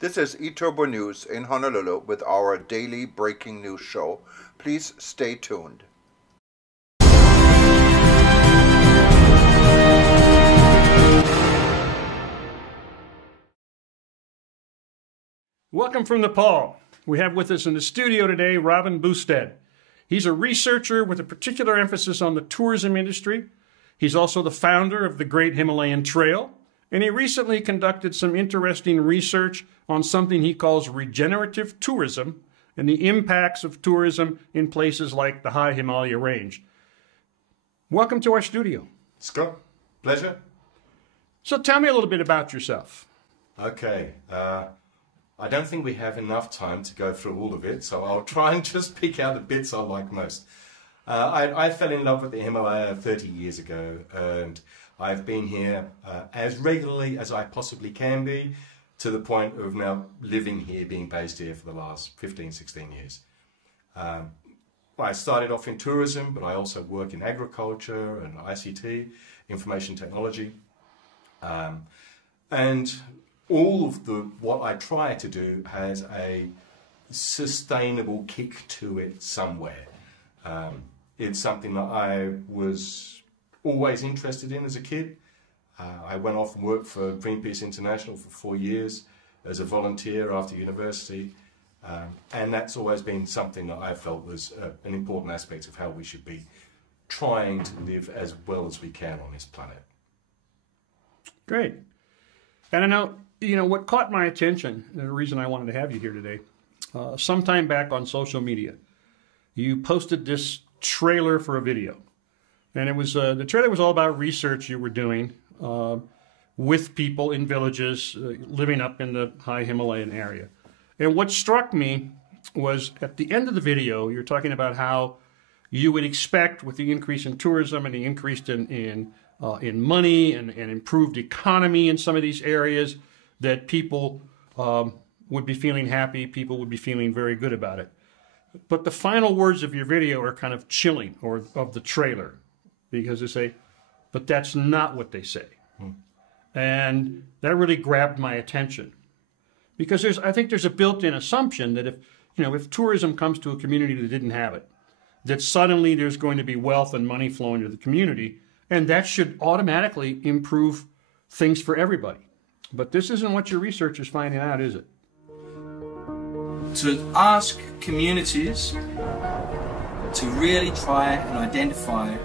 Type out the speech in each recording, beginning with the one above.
This is eTurbo News in Honolulu with our daily breaking news show. Please stay tuned. Welcome from Nepal. We have with us in the studio today Robin Bousted. He's a researcher with a particular emphasis on the tourism industry. He's also the founder of the Great Himalayan Trail, and he recently conducted some interesting research on something he calls regenerative tourism and the impacts of tourism in places like the High Himalaya Range. Welcome to our studio. Scott, pleasure. So tell me a little bit about yourself. Okay, I don't think we have enough time to go through all of it, so I'll try and just pick out the bits I like most. I fell in love with the Himalaya 30 years ago, and I've been here as regularly as I possibly can be, to the point of now living here, being based here for the last 15, 16 years. I started off in tourism, but I also work in agriculture and ICT, information technology. And all of what I try to do has a sustainable kick to it somewhere. It's something that I was always interested in as a kid. I went off and worked for Greenpeace International for 4 years as a volunteer after university. And that's always been something that I felt was an important aspect of how we should be trying to live as well as we can on this planet. Great. And I know, what caught my attention, and the reason I wanted to have you here today, sometime back on social media, you posted this trailer for a video. And it was the trailer was all about research you were doing with people in villages living up in the high Himalayan area. And what struck me was at the end of the video, you're talking about how you would expect, with the increase in tourism and the increase in money and improved economy in some of these areas, that people would be feeling happy, people would be feeling very good about it. But the final words of your video are kind of chilling, or of the trailer, because they say, but that's not what they say. And that really grabbed my attention. Because I think there's a built-in assumption that if tourism comes to a community that didn't have it, that suddenly there's going to be wealth and money flowing to the community, and that should automatically improve things for everybody. But this isn't what your research is finding out, is it? To ask communities to really try and identify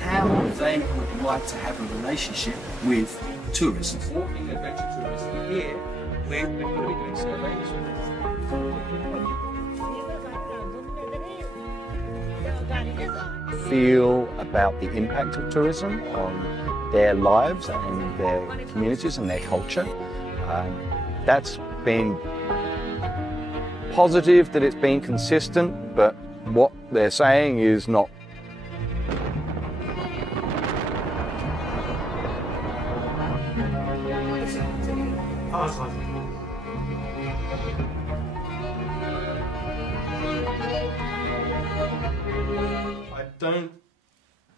how they would like to have a relationship with tourism. Walking adventure tourism here, we're going to be doing surveys. Feel about the impact of tourism on their lives and their communities and their culture. That's been positive, that it's been consistent, but what they're saying is not.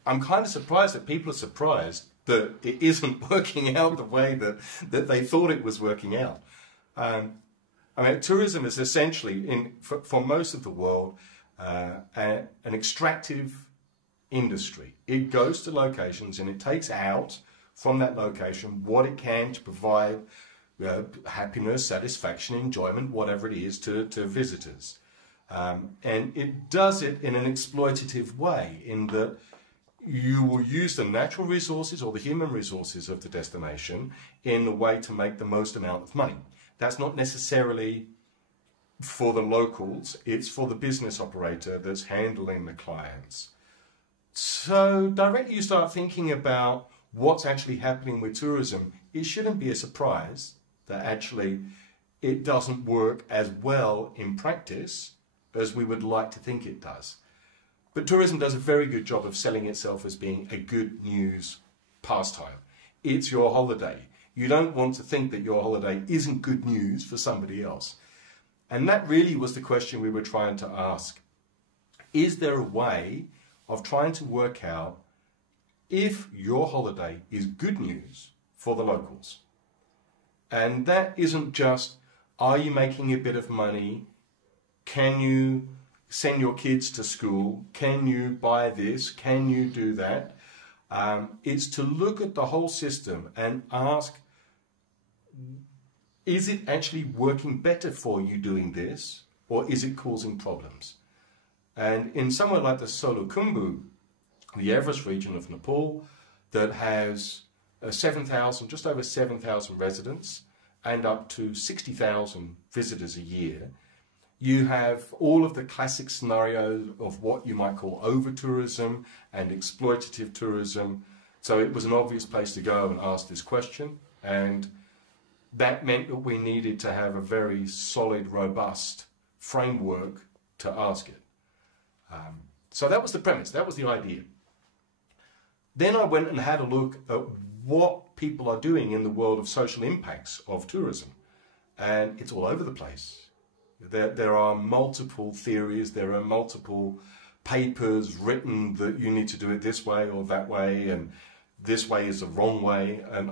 I'm kind of surprised that people are surprised that it isn't working out the way that they thought it was working out. I mean, tourism is essentially, for most of the world, an extractive industry. It goes to locations and it takes out from that location what it can to provide happiness, satisfaction, enjoyment, whatever it is, to visitors. And it does it in an exploitative way, in that you will use the natural resources or the human resources of the destination in a way to make the most amount of money. That's not necessarily for the locals, it's for the business operator that's handling the clients. So directly you start thinking about what's actually happening with tourism, it shouldn't be a surprise that actually it doesn't work as well in practice as we would like to think it does. But tourism does a very good job of selling itself as being a good news pastime. It's your holiday. You don't want to think that your holiday isn't good news for somebody else. And that really was the question we were trying to ask. Is there a way of trying to work out if your holiday is good news for the locals? And that isn't just Are you making a bit of money? Can you send your kids to school? Can you buy this? Can you do that? It's to look at the whole system and ask, is it actually working better for you doing this, or is it causing problems? And in somewhere like the Solukhumbu, the Everest region of Nepal, that has 7,000, just over 7,000 residents and up to 60,000 visitors a year, you have all of the classic scenarios of what you might call over-tourism and exploitative tourism. So it was an obvious place to go and ask this question, and that meant that we needed to have a very solid, robust framework to ask it. So that was the premise, that was the idea. Then I went and had a look at what people are doing in the world of social impacts of tourism, and it's all over the place. There are multiple theories, there are multiple papers written that you need to do it this way or that way, and this way is the wrong way, and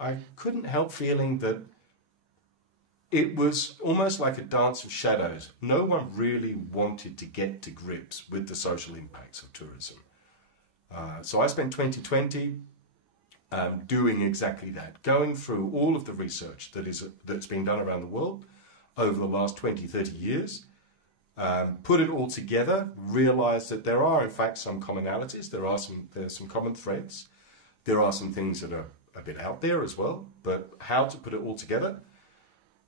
I couldn't help feeling that it was almost like a dance of shadows. No one really wanted to get to grips with the social impacts of tourism. So I spent 2020 doing exactly that, going through all of the research that's been done around the world over the last 20, 30 years, put it all together, realized that there are in fact some commonalities, there's some common threads, there are some things that are a bit out there as well, but how to put it all together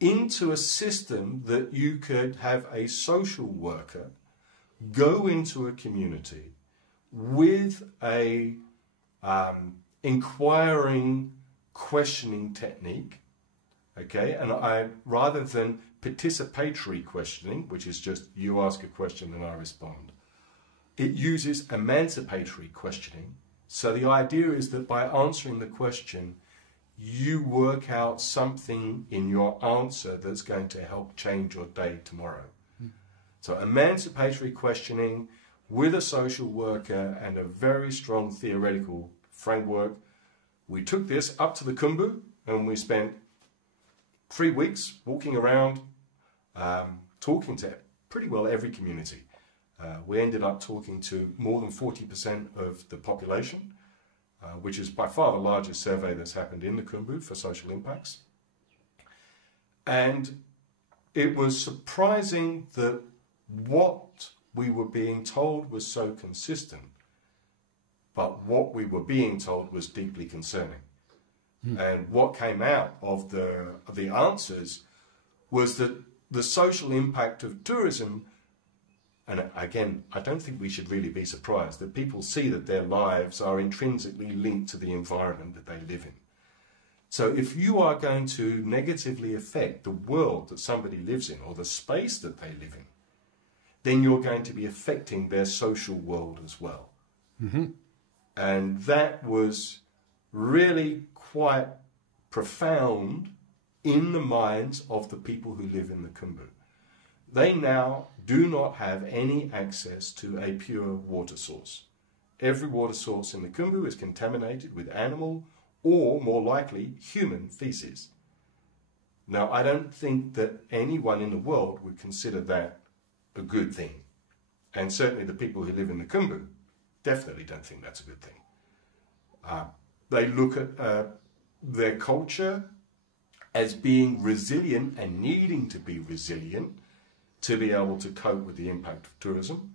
into a system that you could have a social worker go into a community with a inquiring, questioning technique, okay? And rather than participatory questioning, which is just you ask a question and I respond, it uses emancipatory questioning. So the idea is that by answering the question, you work out something in your answer that's going to help change your day tomorrow. So emancipatory questioning with a social worker and a very strong theoretical framework. We took this up to the Khumbu and we spent 3 weeks walking around, talking to pretty well every community. We ended up talking to more than 40% of the population, which is by far the largest survey that's happened in the Khumbu for social impacts. And it was surprising that what we were being told was so consistent, but what we were being told was deeply concerning. And what came out of the answers was that the social impact of tourism, and again, I don't think we should really be surprised that people see that their lives are intrinsically linked to the environment that they live in. So if you are going to negatively affect the world that somebody lives in or the space that they live in, then you're going to be affecting their social world as well. And that was really quite profound in the minds of the people who live in the Khumbu. They now do not have any access to a pure water source. Every water source in the Khumbu is contaminated with animal or, more likely, human feces. Now, I don't think that anyone in the world would consider that a good thing. And certainly the people who live in the Khumbu definitely don't think that's a good thing. They look at their culture as being resilient and needing to be resilient to be able to cope with the impact of tourism.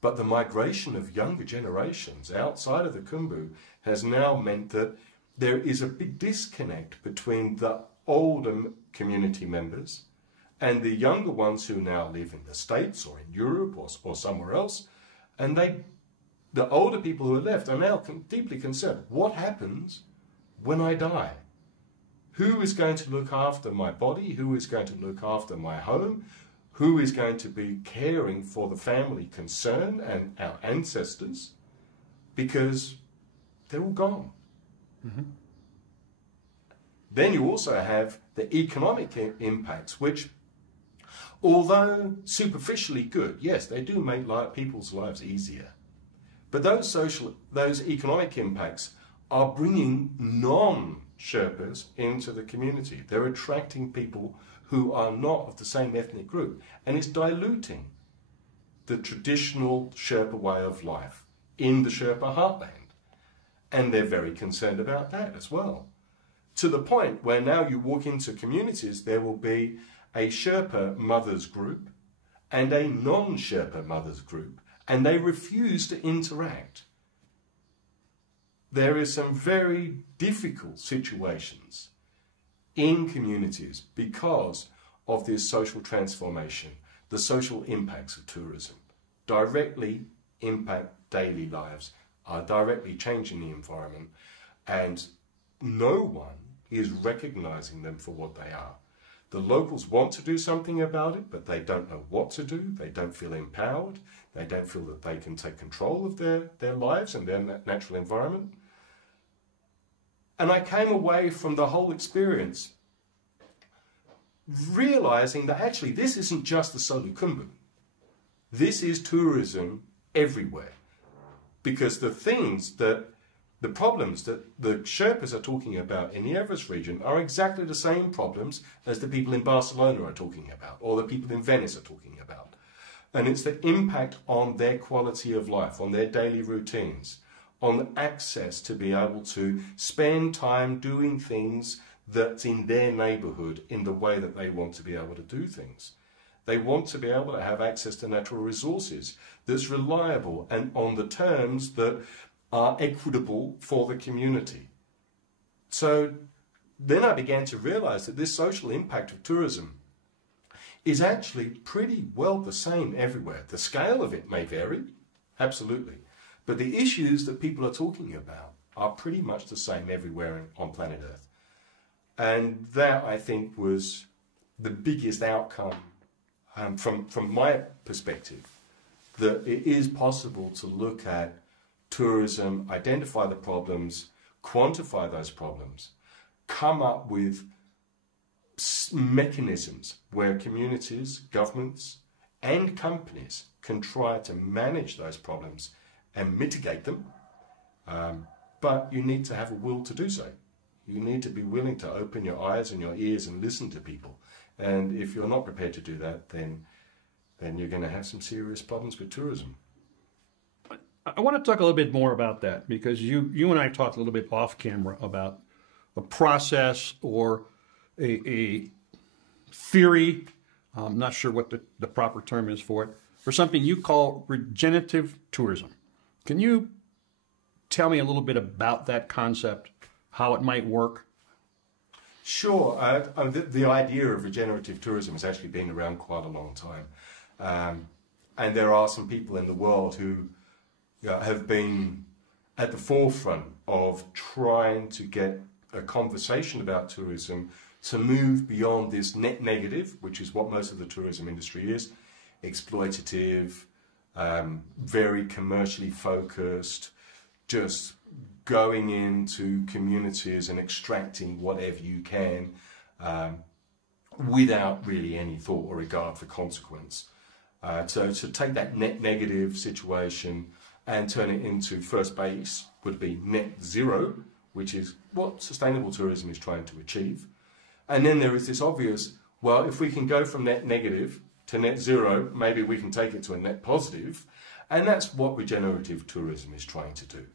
But the migration of younger generations outside of the Khumbu has now meant that there is a big disconnect between the older community members and the younger ones who now live in the States or in Europe or somewhere else. And the older people who are left are now deeply concerned. What happens when I die? Who is going to look after my body? Who is going to look after my home? Who is going to be caring for the family concerned and our ancestors? Because they're all gone. Then you also have the economic impacts, which, although superficially good, yes, they do make people's lives easier. But those economic impacts are bringing Sherpas into the community. They're attracting people who are not of the same ethnic group, and it's diluting the traditional Sherpa way of life in the Sherpa heartland. And they're very concerned about that as well. To the point where now you walk into communities, there will be a Sherpa mothers group and a non-Sherpa mothers group, and they refuse to interact. There is some very difficult situations in communities because of this social transformation. The social impacts of tourism directly impact daily lives, are directly changing the environment, and no one is recognizing them for what they are. The locals want to do something about it, but they don't know what to do. They don't feel empowered. They don't feel that they can take control of their lives and their natural environment. And I came away from the whole experience realizing that actually this isn't just the Solukhumbu. This is tourism everywhere. Because the problems that the Sherpas are talking about in the Everest region are exactly the same problems as the people in Barcelona are talking about, or the people in Venice are talking about. And it's the impact on their quality of life, on their daily routines, on access to be able to spend time doing things that's in their neighbourhood in the way that they want to be able to do things. They want to be able to have access to natural resources that's reliable and on the terms that are equitable for the community. So then I began to realise that this social impact of tourism is actually pretty well the same everywhere. The scale of it may vary, absolutely, but the issues that people are talking about are pretty much the same everywhere on planet Earth. And that, I think, was the biggest outcome from my perspective, that it is possible to look at tourism, identify the problems, quantify those problems, come up with mechanisms where communities, governments, and companies can try to manage those problems and mitigate them. But you need to have a will to do so. You need to be willing to open your eyes and your ears and listen to people. And if you're not prepared to do that, then you're going to have some serious problems with tourism. I want to talk a little bit more about that, because you and I talked a little bit off camera about a process or a theory, I'm not sure what the proper term is for it, for something you call regenerative tourism. Can you tell me a little bit about that concept, how it might work? Sure. The idea of regenerative tourism has actually been around quite a long time. And there are some people in the world who have been at the forefront of trying to get a conversation about tourism to move beyond this net negative, which is what most of the tourism industry is, exploitative, very commercially focused, just going into communities and extracting whatever you can without really any thought or regard for consequence. So to take that net negative situation and turn it into first base would be net zero, which is what sustainable tourism is trying to achieve. And then there is this obvious, well, if we can go from net negative to net zero, maybe we can take it to a net positive. And that's what regenerative tourism is trying to do.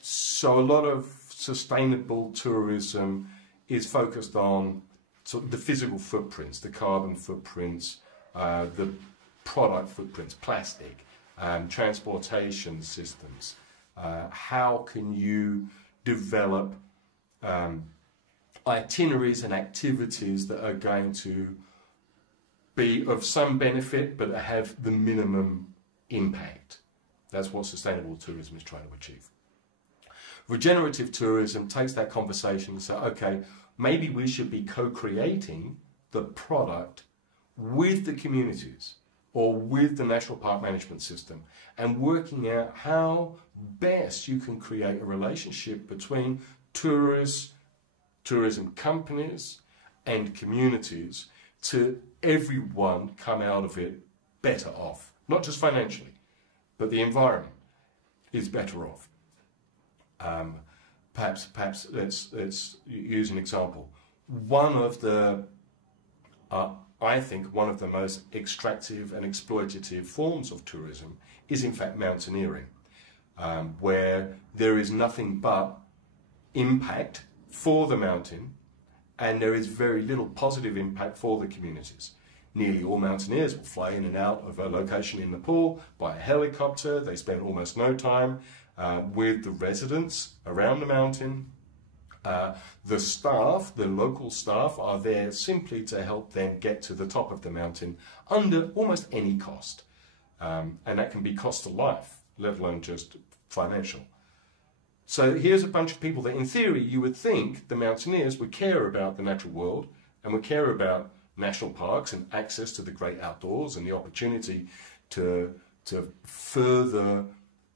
So a lot of sustainable tourism is focused on sort of the physical footprints, the carbon footprints, the product footprints, plastic, transportation systems. How can you develop itineraries and activities that are going to be of some benefit but have the minimum impact? That's what sustainable tourism is trying to achieve. Regenerative tourism takes that conversation and says, okay, maybe we should be co-creating the product with the communities or with the National Park Management System and working out how best you can create a relationship between tourists, tourism companies and communities to everyone come out of it better off. Not just financially, but the environment is better off. perhaps let's use an example. One of the, I think, one of the most extractive and exploitative forms of tourism is in fact mountaineering, where there is nothing but impact for the mountain, and there is very little positive impact for the communities. Nearly all mountaineers will fly in and out of a location in Nepal by a helicopter. They spend almost no time with the residents around the mountain. The staff, the local staff, are there simply to help them get to the top of the mountain under almost any cost. And that can be cost of life, let alone just financial. So here's a bunch of people that in theory you would think the mountaineers would care about the natural world and would care about national parks and access to the great outdoors and the opportunity to further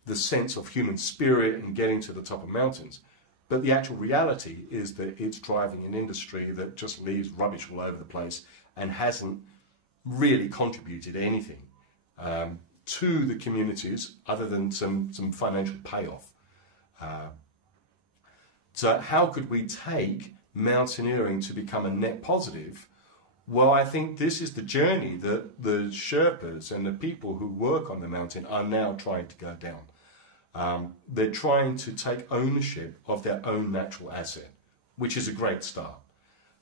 the sense of human spirit and getting to the top of mountains. But the actual reality is that it's driving an industry that just leaves rubbish all over the place and hasn't really contributed anything to the communities other than some financial payoff. So how could we take mountaineering to become a net positive? Well, I think this is the journey that the Sherpas and the people who work on the mountain are now trying to go down. They're trying to take ownership of their own natural asset, which is a great start.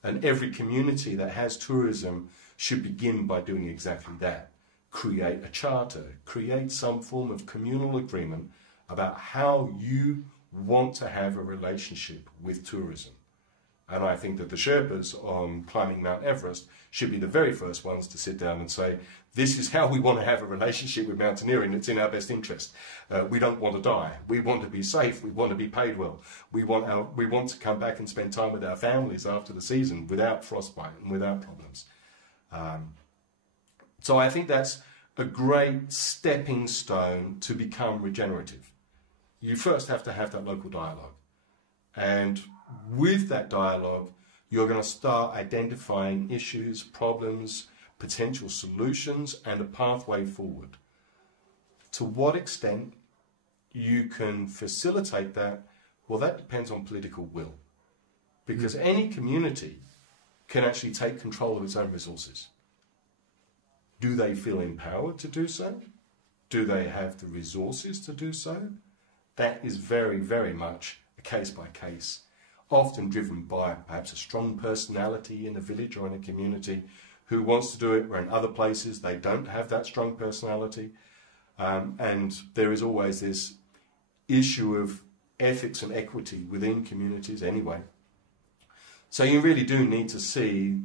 And every community that has tourism should begin by doing exactly that. Create a charter, create some form of communal agreement about how you want to have a relationship with tourism. And I think that the Sherpas on climbing Mount Everest should be the very first ones to sit down and say, this is how we want to have a relationship with mountaineering. It's in our best interest. We don't want to die. We want to be safe. We want to be paid well. We want to come back and spend time with our families after the season without frostbite and without problems. So I think that's a great stepping stone to become regenerative. You first have to have that local dialogue. And with that dialogue, you're going to start identifying issues, problems, potential solutions, and a pathway forward. To what extent you can facilitate that, well, that depends on political will. Because any community can actually take control of its own resources. Do they feel empowered to do so? Do they have the resources to do so? That is very, very much a case by case, often driven by perhaps a strong personality in a village or in a community who wants to do it, where in other places they don't have that strong personality. And there is always this issue of ethics and equity within communities anyway. So you really do need to see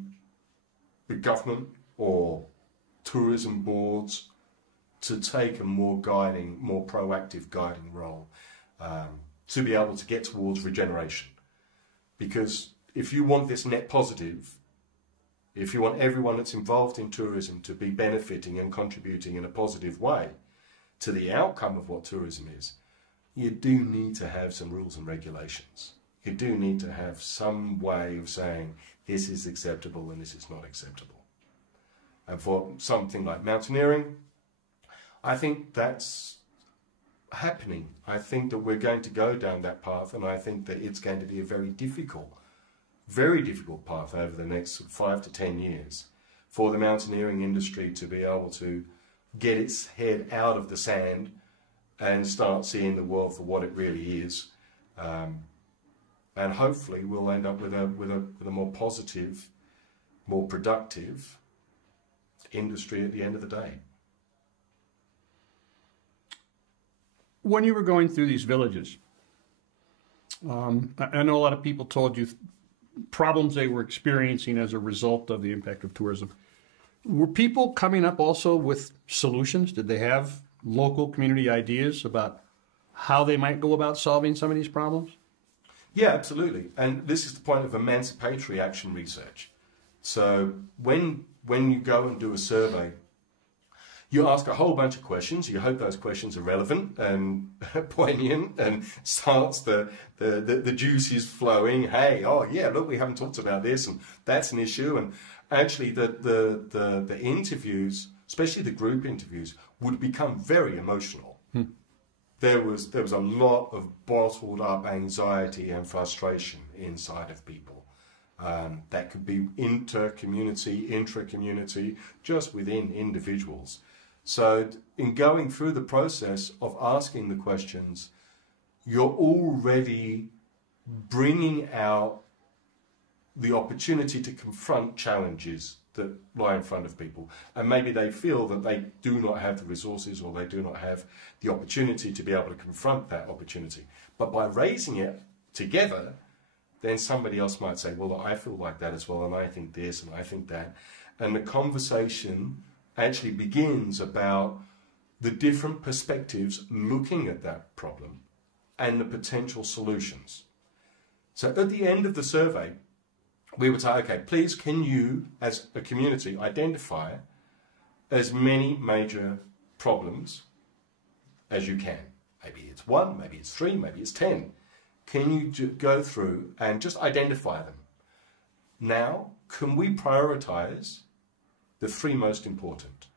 the government or tourism boards to take a more guiding, more proactive guiding role to be able to get towards regeneration. Because if you want this net positive, if you want everyone that's involved in tourism to be benefiting and contributing in a positive way to the outcome of what tourism is, you do need to have some rules and regulations. You do need to have some way of saying this is acceptable and this is not acceptable. And for something like mountaineering, I think that's happening. I think that we're going to go down that path, and I think that it's going to be a very difficult path over the next 5 to 10 years for the mountaineering industry to be able to get its head out of the sand and start seeing the world for what it really is. And hopefully we'll end up with a more positive, more productive industry at the end of the day. When you were going through these villages, I know a lot of people told you problems they were experiencing as a result of the impact of tourism. Were people coming up also with solutions? Did they have local community ideas about how they might go about solving some of these problems? Yeah, absolutely. And this is the point of emancipatory action research. So when you go and do a survey, you ask a whole bunch of questions. You hope those questions are relevant and poignant and starts the juices flowing. Hey, oh yeah, look, we haven't talked about this, and that's an issue. And actually the interviews, especially the group interviews, would become very emotional. there was a lot of bottled up anxiety and frustration inside of people. That could be inter-community, intra-community, just within individuals. So in going through the process of asking the questions, you're already bringing out the opportunity to confront challenges that lie in front of people. And maybe they feel that they do not have the resources or they do not have the opportunity to be able to confront that opportunity. But by raising it together, then somebody else might say, well, I feel like that as well, and I think this, and I think that. And the conversation actually begins about the different perspectives looking at that problem and the potential solutions. So at the end of the survey, we would say, okay, please can you, as a community, identify as many major problems as you can. Maybe it's 1, maybe it's 3, maybe it's 10. Can you go through and just identify them? Now, can we prioritize the 3 most important?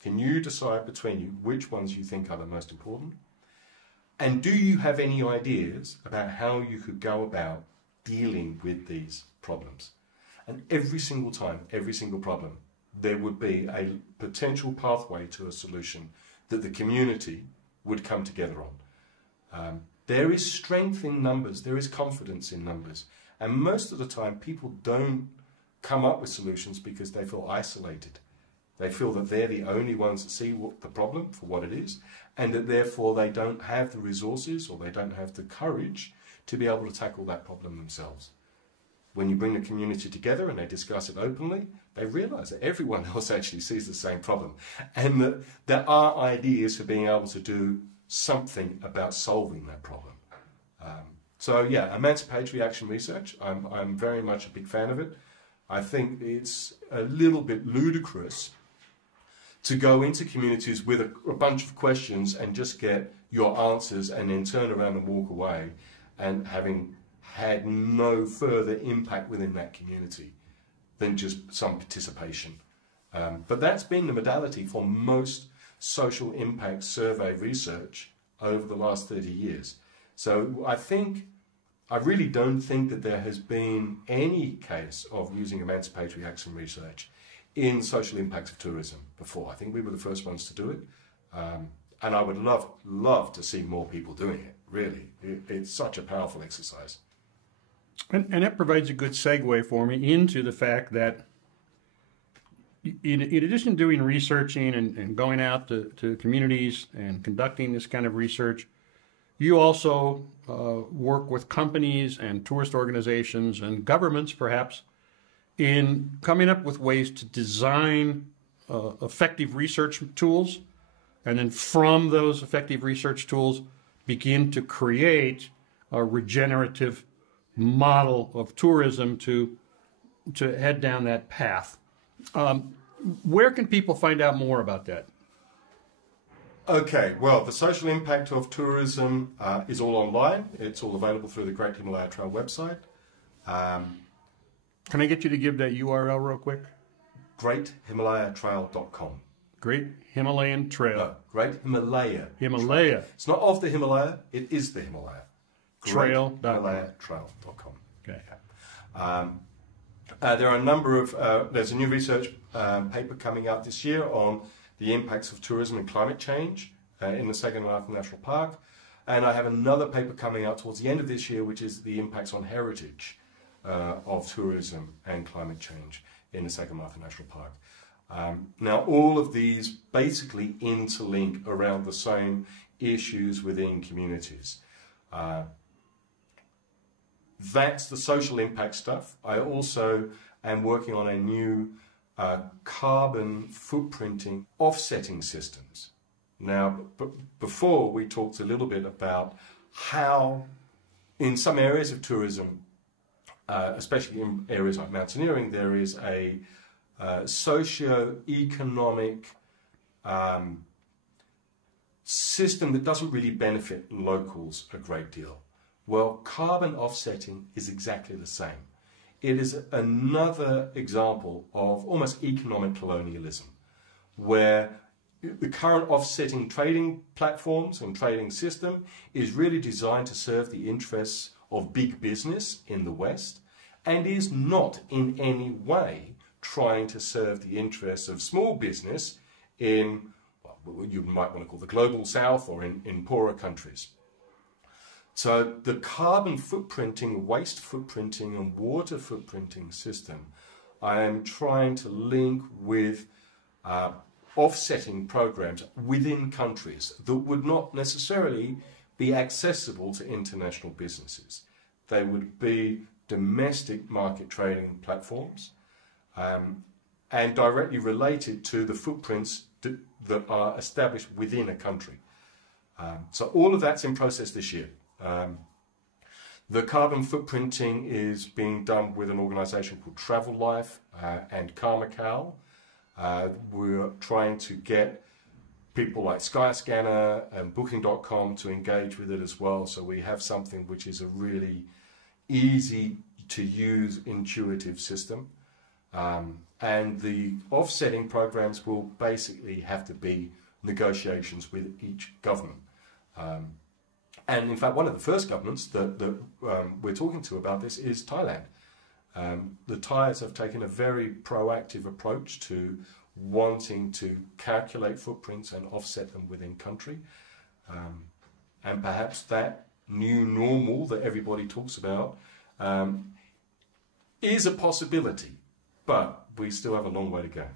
Can you decide between you which ones you think are the most important? And do you have any ideas about how you could go about dealing with these problems? And every single time, every single problem, there would be a potential pathway to a solution that the community would come together on. There is strength in numbers, there is confidence in numbers, and most of the time people don't come up with solutions because they feel isolated. They feel that they're the only ones that see the problem for what it is, and that therefore they don't have the resources or they don't have the courage to be able to tackle that problem themselves. When you bring the community together and they discuss it openly, they realise that everyone else actually sees the same problem, and that there are ideas for being able to do something about solving that problem. So yeah, emancipatory action research, I'm very much a big fan of it. I think it's a little bit ludicrous to go into communities with a bunch of questions and just get your answers and then turn around and walk away and having had no further impact within that community than just some participation. But that's been the modality for most social impact survey research over the last 30 years. So I really don't think that there has been any case of using emancipatory action research in social impacts of tourism before. I think we were the first ones to do it. And I would love to see more people doing it, really. It's such a powerful exercise. And that provides a good segue for me into the fact that in addition to doing researching and going out to communities and conducting this kind of research, you also work with companies and tourist organizations and governments, perhaps, in coming up with ways to design effective research tools, and then from those effective research tools begin to create a regenerative model of tourism to head down that path. Where can people find out more about that? Okay, well, the social impact of tourism is all online. It's all available through the Great Himalaya Trail website. Can I get you to give that URL real quick? GreatHimalayaTrail.com. Great Himalayan Trail. No, Great Himalaya. Himalaya. It's not of the Himalaya, it is the Himalaya. Trail.com. GreatHimalayaTrail.com. Okay. There are a number of, there's a new research paper coming out this year on the impacts of tourism and climate change in the Sagarmatha National Park. And I have another paper coming out towards the end of this year, which is the impacts on heritage of tourism and climate change in the Sagarmatha National Park. Now, all of these basically interlink around the same issues within communities. That's the social impact stuff. I also am working on a new carbon footprinting offsetting systems. Now, before we talked a little bit about how in some areas of tourism, especially in areas like mountaineering, there is a socio-economic system that doesn't really benefit locals a great deal. Well, carbon offsetting is exactly the same. It is another example of almost economic colonialism, where the current offsetting trading platforms and trading system is really designed to serve the interests of big business in the West and is not in any way trying to serve the interests of small business in what you might want to call the global south or in poorer countries. So the carbon footprinting, waste footprinting and water footprinting system I am trying to link with offsetting programs within countries that would not necessarily be accessible to international businesses. They would be domestic market trading platforms and directly related to the footprints that are established within a country. So all of that's in process this year. The carbon footprinting is being done with an organisation called Travel Life and Karmacal. We're trying to get people like Skyscanner and Booking.com to engage with it as well, so we have something which is a really easy to use, intuitive system. And the offsetting programs will basically have to be negotiations with each government. And in fact, one of the first governments that we're talking to about this is Thailand. The Thais have taken a very proactive approach to wanting to calculate footprints and offset them within country. And perhaps that new normal that everybody talks about is a possibility, but we still have a long way to go.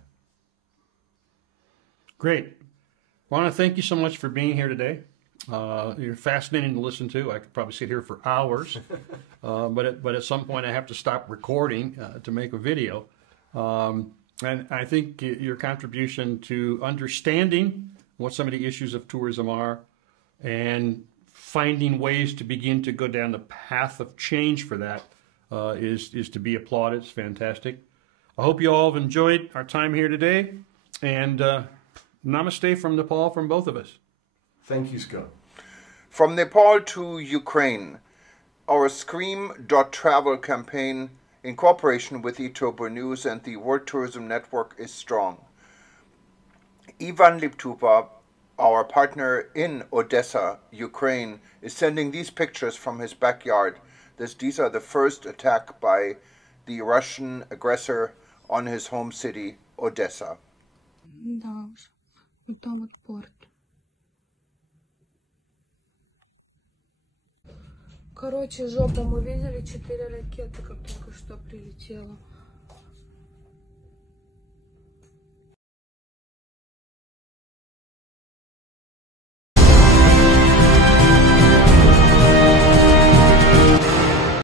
Great. I want to thank you so much for being here today. You're fascinating to listen to. I could probably sit here for hours, but at some point I have to stop recording to make a video. And I think your contribution to understanding what some of the issues of tourism are and finding ways to begin to go down the path of change for that is to be applauded. It's fantastic. I hope you all have enjoyed our time here today, and namaste from Nepal from both of us. Thank you, Scott. From Nepal to Ukraine, our Scream.travel campaign in cooperation with eTurbo News and the World Tourism Network is strong. Ivan Liptuva, our partner in Odessa, Ukraine, is sending these pictures from his backyard. These are the first attack by the Russian aggressor on his home city, Odessa. Да уж, вот там вот порт. Короче, жопа, мы видели 4 ракеты, как только что прилетело.